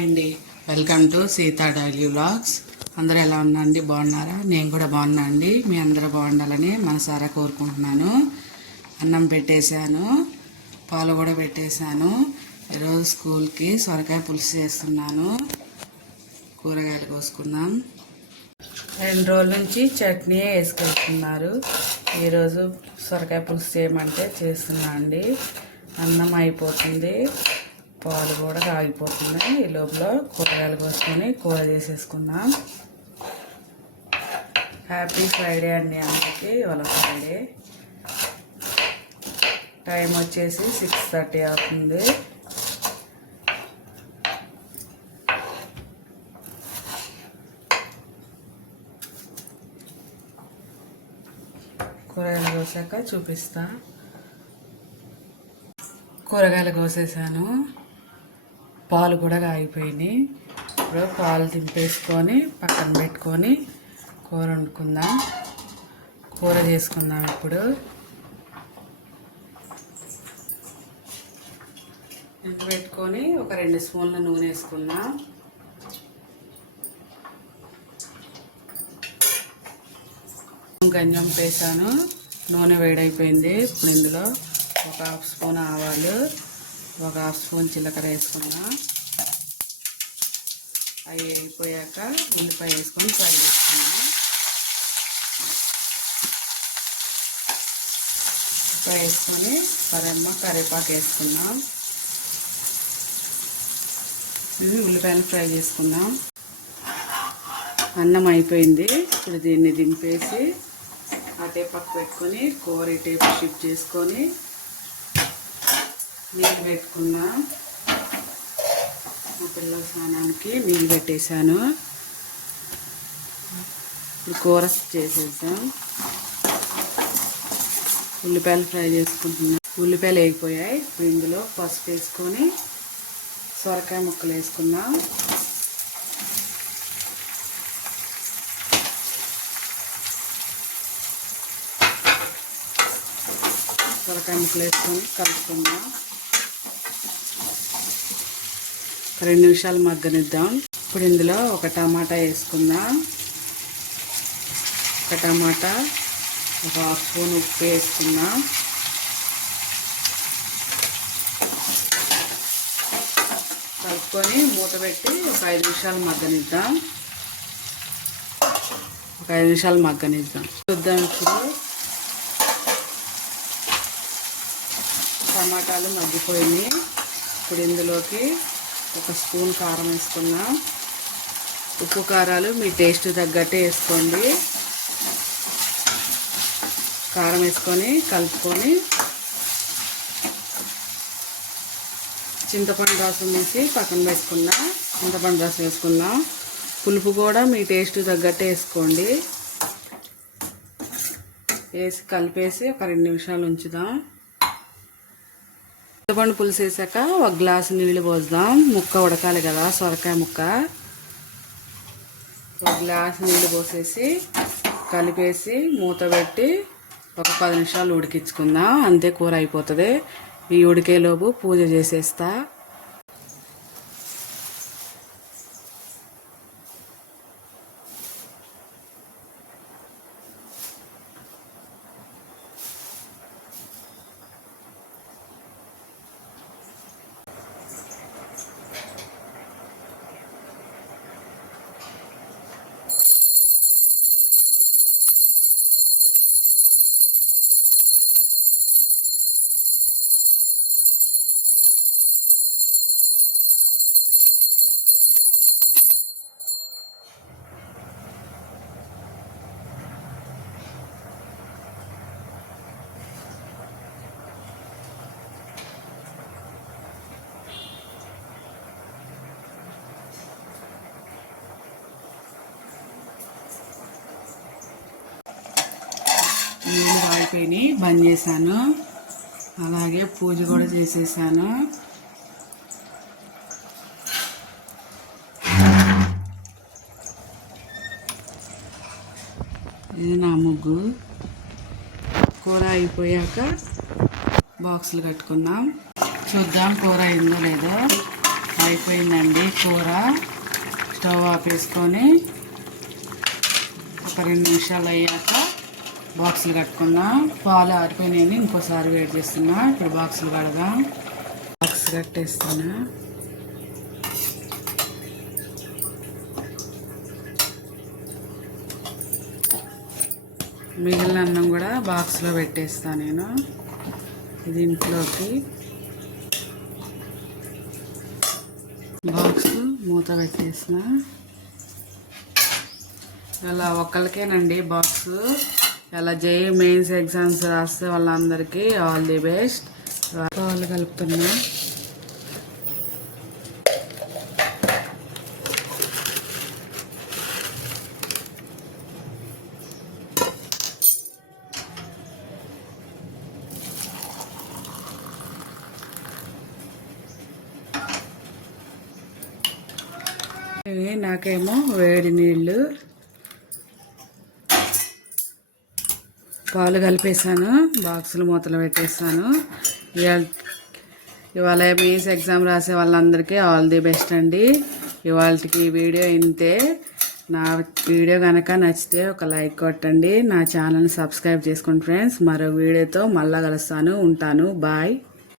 అండి. Welcome to Seetha daily vlogs. అందరూ ఎలా ఉన్నారండి? బాగున్నారా? నేను కూడా బాగున్నా అండి. మీ అందరూ బాగుండాలని మనసారా కోరుకుంటున్నాను. అన్నం పెట్టేశాను. పాలు కూడా పెట్టేశాను. ఈరోజు స్కూల్కి సొరకాయ పులుసు చేస్తున్నాను. కూరగాయలు కోసుకుందాం. రెండు రోజుల నుంచి చట్నీ వేసుకొస్తున్నారు ఈరోజు సొరకాయ పులుసు చేయమంటే చేస్తున్నా అండి. అన్నం అయిపోతుంది. పాలు కూడా కాగిపోతున్నాయి. ఈ లోపల కూరగాయలు కోసుకొని కూర చేసేసుకుందాం. హ్యాపీ ఫ్రైడే అండి అందరికీ. ఇవాళ ఫ్రైడే టైం వచ్చేసి సిక్స్ థర్టీ అవుతుంది. కూరగాయలు కోసాక చూపిస్తా. కూరగాయలు కోసేసాను. పాలు కూడా కాగిపోయినాయి. ఇప్పుడు పాలు దింపేసుకొని పక్కన పెట్టుకొని కూర వండుకుందాం. కూర చేసుకుందాం ఇప్పుడు. ఇంటి పెట్టుకొని ఒక రెండు స్పూన్ల నూనె వేసుకుందాం. గంజం వేసాను. నూనె వేడైపోయింది. ఇప్పుడు ఇందులో ఒక హాఫ్ స్పూన్ ఆవాలు ఒక హాఫ్ స్పూన్ జీలకర్ర వేసుకుందాం అవి అయిపోయాక ఉల్లిపాయ వేసుకొని ఫ్రై చేసుకుందాం ఫ్రై వేసుకొని కరెమ్మ కరివేపాకు వేసుకుందాం ఇది ఉల్లిపాయలు ఫ్రై చేసుకుందాం అన్నం అయిపోయింది. ఇప్పుడు దీన్ని దింపేసి అటే పక్క పెట్టుకొని కూర టేపు షిఫ్ట్ చేసుకొని నీళ్ళు పెట్టుకున్నా. మా పిల్లల స్నానానికి నీళ్ళు పెట్టేశాను. ఇప్పుడు కూర చేసేసాం ఉల్లిపాయలు ఫ్రై చేసుకుంటున్నాం. ఉల్లిపాయలు వేగిపోయాయి. ఇప్పుడు ఇందులో పసుపు వేసుకొని సొరకాయ ముక్కలు వేసుకున్నాం. సొరకాయ ముక్కలు వేసుకొని కలుపుకుందాం ఒక రెండు నిమిషాలు మగ్గనిద్దాం. ఇప్పుడు ఇందులో ఒక టమాటా వేసుకుందాం. ఒక టమాటా ఒక హాఫ్ స్పూన్ ఉప్పు వేసుకుందాం. కలుపుకొని మూత పెట్టి ఒక ఐదు నిమిషాలు మగ్గనిద్దాం. ఒక ఐదు నిమిషాలు మగ్గనిద్దాం. చూద్దాం ఇప్పుడు టమాటాలు మగ్గిపోయినాయి. ఇప్పుడు ఇందులోకి ఒక స్పూన్ కారం వేసుకున్నాం. ఉప్పు కారాలు మీ టేస్ట్ తగ్గట్టే వేసుకోండి. కారం వేసుకొని కలుపుకొని చింతపండు రసం వేసి పక్కన పెట్టుకున్నా. చింతపండు రసం వేసుకున్నాం. పులుపు కూడా మీ టేస్ట్ తగ్గట్టే వేసుకోండి. వేసి కలిపేసి ఒక రెండు నిమిషాలు ఉంచుదాం. చింతపండు పులుసు వేసాక ఒక గ్లాసు నీళ్ళు పోద్దాం. ముక్క ఉడకాలి కదా సొరకాయ ముక్క. ఒక గ్లాసు నీళ్ళు పోసేసి కలిపేసి మూత పెట్టి ఒక పది నిమిషాలు ఉడికించుకుందాం. అంతే కూర అయిపోతుంది. ఈ ఉడికేలోపు పూజ చేసేస్తా. నీళ్ళు బంద్ చేశాను. అలాగే పూజ కూడా చేసేసాను. ఇది నా ముగ్గు. కూర అయిపోయాక బాక్సులు కట్టుకుందాం చూద్దాం కూర అయిందో లేదో. అయిపోయిందండి కూర. స్టవ్ ఆపేసుకొని ఒక రెండు నిమిషాలు అయ్యాక బాక్సులు కట్టుకుందాం పాలు ఆరిపోయినాయని ఇంకోసారి వేడి చేస్తున్నా. ఇప్పుడు బాక్సులు కడదాం. బాక్స్ కట్టేస్తున్నా. మిగిలిన అన్నం కూడా బాక్స్లో పెట్టేస్తా నేను. ఇది ఇంట్లోకి. బాక్స్ మూత పెట్టేసిన. అలా ఒక్కరికేనండి బాక్స్. అలా జే మెయిన్స్ ఎగ్జామ్స్ రాస్తే వాళ్ళందరికీ ఆల్ ది బెస్ట్. వాళ్ళు కలుపుతున్నా. నాకేమో వేడి నీళ్ళు పాలు కలిపేసాను బాక్సులు మూతలు పెట్టేసాను ఇవాళ ఇవాళ మీస్ ఎగ్జామ్ రాసే వాళ్ళందరికీ ఆల్ ది బెస్ట్ అండి. ఇవాళకి వీడియో ఇంతే. నా వీడియో కనుక నచ్చితే ఒక లైక్ కొట్టండి. నా ఛానల్ని సబ్స్క్రైబ్ చేసుకోండి ఫ్రెండ్స్ మరో వీడియోతో మళ్ళా కలుస్తాను ఉంటాను. బాయ్